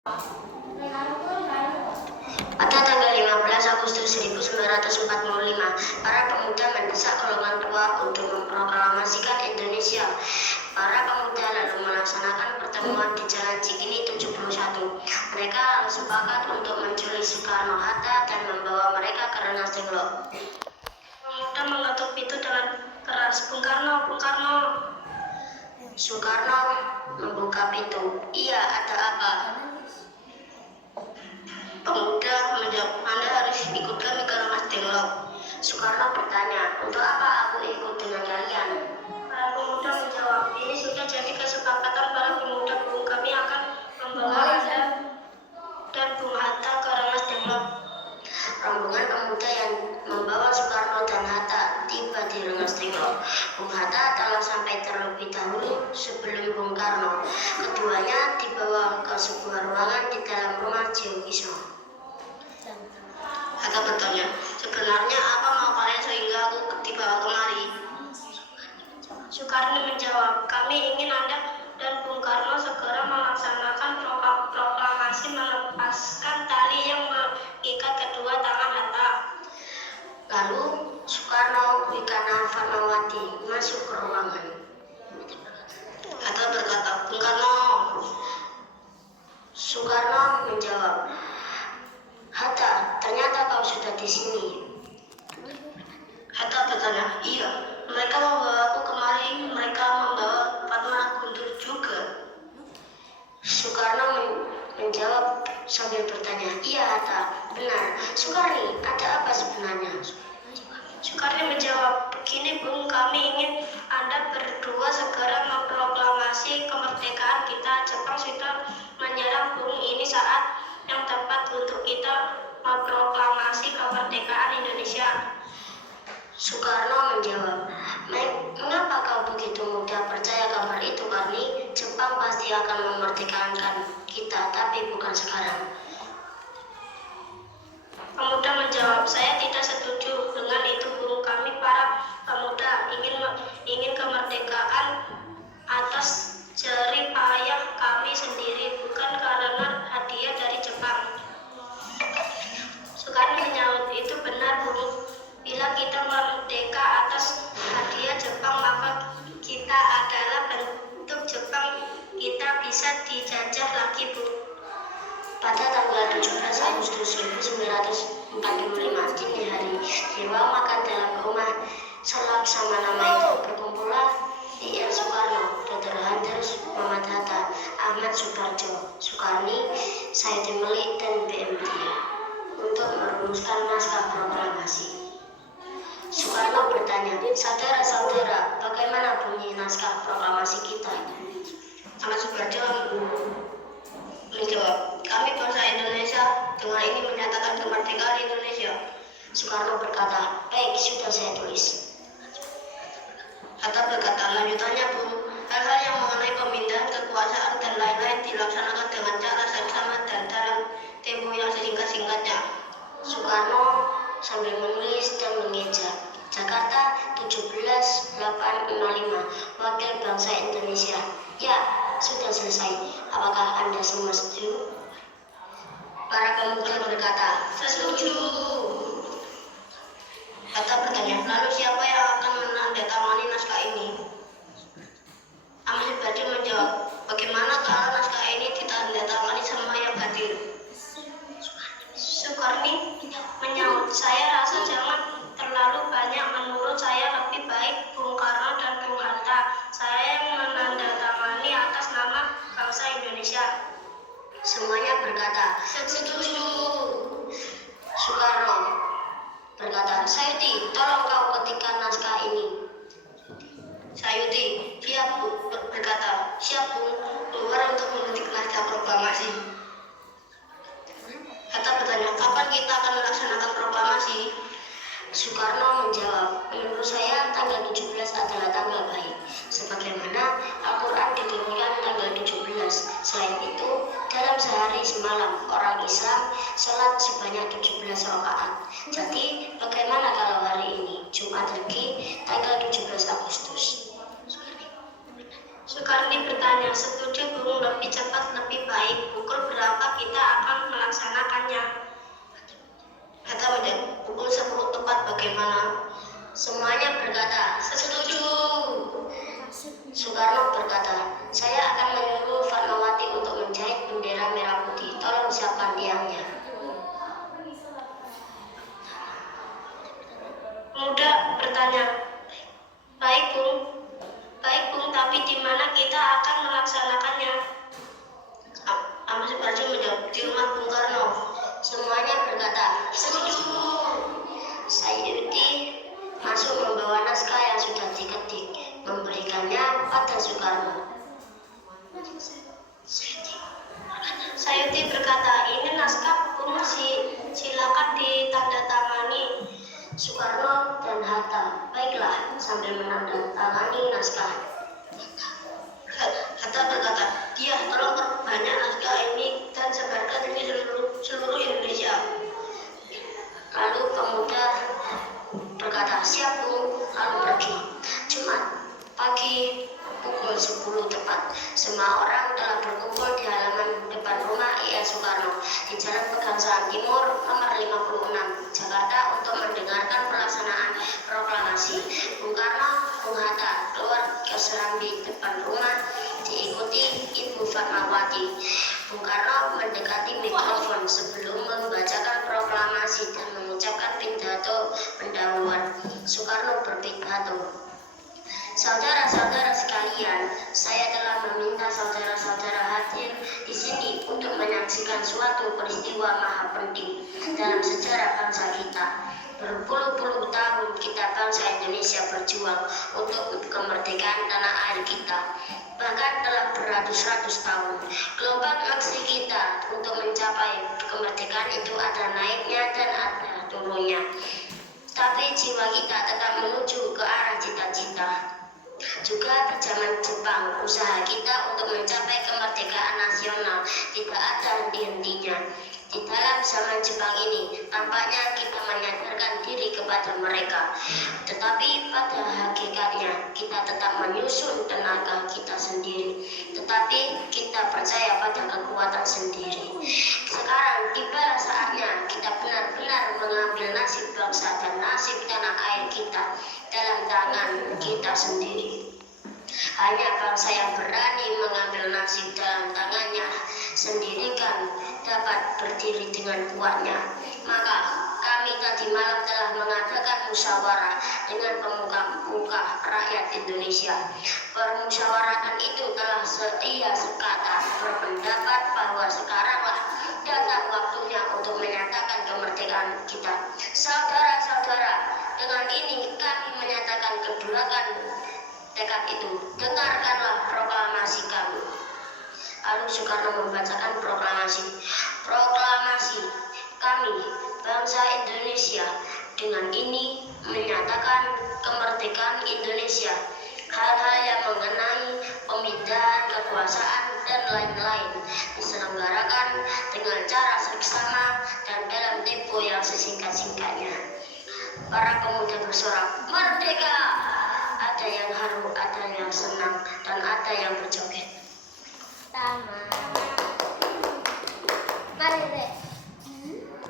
Pada tanggal 15 Agustus 1945, para pemuda mendesak golongan tua untuk memproklamasikan Indonesia. Para pemuda lalu melaksanakan pertemuan di Jalan Cikini 71. Mereka lalu sepakat untuk menculik Soekarno-Hatta dan membawa mereka ke Rengas Dengklok. Pemuda mengetuk pintu dengan keras, "Bung Karno, Bung Karno." Soekarno membuka pintu. "Iya, ada apa?" Pemuda menjawab, "Anda harus ikut kami ke Rengas Dengklok." Soekarno bertanya, "Untuk apa aku ikut dengan kalian?" Para pemuda menjawab, "Ini sudah jadi kesepakatan para pemuda bahwa kami akan membawa Anda dan Bung Hatta ke Rengas Dengklok." Rombongan pemuda yang membawa Soekarno dan Hatta tiba di Rengas Dengklok. Bung Hatta telah sampai terlebih dahulu sebelum Bung Karno. Keduanya dibawa ke sebuah ruangan di dalam rumah Jiogiso. Hatta bertanya, "Sebenarnya apa mau kalian sehingga aku dibawa kemari?" Soekarno menjawab, "Kami ingin Anda dan Bung Karno segera melaksanakan proklamasi melepaskan tali yang mengikat kedua tangan Hatta." Lalu Soekarno, Wikana, Fatmawati masuk ke ruangan. Hatta berkata, "Bung Karno." Soekarno menjawab, "Hatta, ternyata kau sudah di sini." Hatta bertanya, "Iya, mereka membawa aku kemari, mereka membawa Fatma Guntur juga." Soekarno menjawab sambil bertanya, "Iya Hatta, benar. Soekarni, ada apa sebenarnya?" Soekarno menjawab, "Begini Bung, kami ingin Anda berdua segera memproklamasi kemerdekaan kita. Jepang sudah menyerang bumi ini saat yang tepat untuk kita memproklamasi kemerdekaan Indonesia." Soekarno menjawab, "Mengapa kau begitu mudah percaya kabar itu, Karni? Jepang pasti akan memerdekakan kita, tapi bukan sekarang." Pemuda menjawab, "Saya tidak setuju dengan itu, Bung. Kami para pemuda ingin kemerdekaan atas jerih payah kami sendiri, bukan karena hadiah dari Jepang." Soekarno menjawab, "Itu benar, Bung. Bila kita merdeka atas hadiah Jepang, maka kita adalah bentuk Jepang. Kita bisa dijajah lagi, Bu." Pada tanggal 17 Agustus 1945 dini hari, di ruang makan dalam rumah selaksamana itu berkumpullah Ir Soekarno, Dr. Hander, Muhammad Hatta, Ahmad Subarjo, Soekarni, Saidi Melik, dan BM Dia untuk merumuskan naskah proklamasi. Soekarno bertanya, "Saudara-saudara, bagaimana bunyi naskah proklamasi kita?" Ahmad Subarjo menjawab, "Kami bangsa Indonesia dengan ini menyatakan kemerdekaan Indonesia." Soekarno berkata, "Baik, sudah saya tulis." Hatta berkata, "Lanjutannya, Bung, hal-hal yang mengenai pemindahan kekuasaan dan lain-lain dilaksanakan dengan cara seksama dan dalam tempo yang sesingkat-singkatnya." Soekarno sambil menulis dan mengeja, "Jakarta 17/8/65, Wakil Bangsa Indonesia." "Ya, sudah selesai. Apakah Anda semua setuju?" Para pemuda berkata, "Setuju." Hatta bertanya, "Lalu siapa yang akan menandatangani naskah ini?" Ahmad Subarjo menjawab, "Bagaimana kalau naskah ini ditandatangani sama yang hadir?" Soekarni menyaut, "Saya rasa jangan terlalu banyak. Menurut saya lebih baik Bung Karno dan Bung Hatta. Saya yang menandatangani atas nama bangsa Indonesia." Semuanya berkata, "Setuju." Soekarno berkata, "Sayuti, tolong kau ketikkan naskah ini." Sayuti, "Siap, Bu," berkata, "Siap, Bung, keluar untuk mengetik naskah proklamasi." Hatta bertanya, "Kapan kita akan melaksanakan proklamasi?" Soekarno menjawab, "Menurut saya tanggal 17 adalah tanggal baik. Sebagaimana Al-Quran diturunkan tanggal 17. Selain itu, dalam sehari semalam orang Islam sholat sebanyak 17 rakaat. Jadi, bagaimana kalau hari ini, Jumat Legi, tanggal 17 Agustus? Soekarni bertanya, "Setuju, Bung, lebih cepat lebih baik. Pukul berapa berkata, "Setuju." Sayuti masuk membawa naskah yang sudah diketik, memberikannya pada Soekarno. Sayuti berkata, "Ini naskah Bu, silakan ditandatangani." Soekarno dan Hatta, "Baiklah," sambil menandatangani naskah. Hatta berkata, "Dia, tolong perbanyak naskah ini dan sebarkan di seluruh Indonesia." Lalu pemuda berkata, "Siap Bu," lalu pergi. Jumat pagi pukul 10 tepat, semua orang telah berkumpul di halaman depan rumah I.A. Soekarno di Jalan Pegangsaan Timur nomor 56, Jakarta untuk mendengarkan pelaksanaan proklamasi. Bung Karno, Bung Hatta keluar ke serambi depan rumah diikuti Ibu Fatmawati. Bung Karno mendekati mikrofon sebelum membacakan proklamasi dan mengucapkan pidato pendahuluan. Soekarno berpidato, "Saudara-saudara sekalian, saya telah meminta saudara-saudara hadir di sini untuk menyaksikan suatu peristiwa maha penting dalam sejarah bangsa kita. Berpuluh-puluh tahun kita bangsa Indonesia berjuang untuk kemerdekaan tanah air kita. Bahkan telah beratus-ratus tahun. Gelombang aksi kita untuk mencapai kemerdekaan itu ada naiknya dan ada turunnya. Tapi jiwa kita tetap menuju ke arah cita-cita. Juga di zaman Jepang, usaha kita untuk mencapai kemerdekaan nasional tidak ada henti-hentinya. Di dalam zaman Jepang ini, tampaknya kita menyadarkan diri kepada mereka. Tetapi pada hakikatnya, kita tetap menyusun tenaga kita sendiri. Tetapi kita percaya pada kekuatan sendiri. Sekarang tiba saatnya kita benar-benar mengambil nasib bangsa dan nasib tanah air kita dalam tangan kita sendiri. Hanya bangsa yang berani mengambil nasib dalam tangannya sendiri kan dapat berdiri dengan kuatnya. Maka kami tadi malam telah mengadakan musyawarah dengan pemuka-pemuka rakyat Indonesia. Permusyawaratan itu telah sekata berpendapat bahwa sekaranglah datang waktunya untuk menyatakan kemerdekaan kita. Saudara-saudara, dengan ini kami menyatakan kedulakan tekad itu. Dengarkanlah proklamasi kami. Lalu Soekarno membacakan proklamasi. Proklamasi kami, bangsa Indonesia, dengan ini menyatakan kemerdekaan Indonesia. Hal-hal yang mengenai pemindahan kekuasaan dan lain-lain diselenggarakan dengan cara seksama dan dalam tempo yang sesingkat-singkatnya. Para pemuda bersorak, "Merdeka!" Ada yang haru, ada yang senang, dan ada yang berjoget. Taman. Mari deh.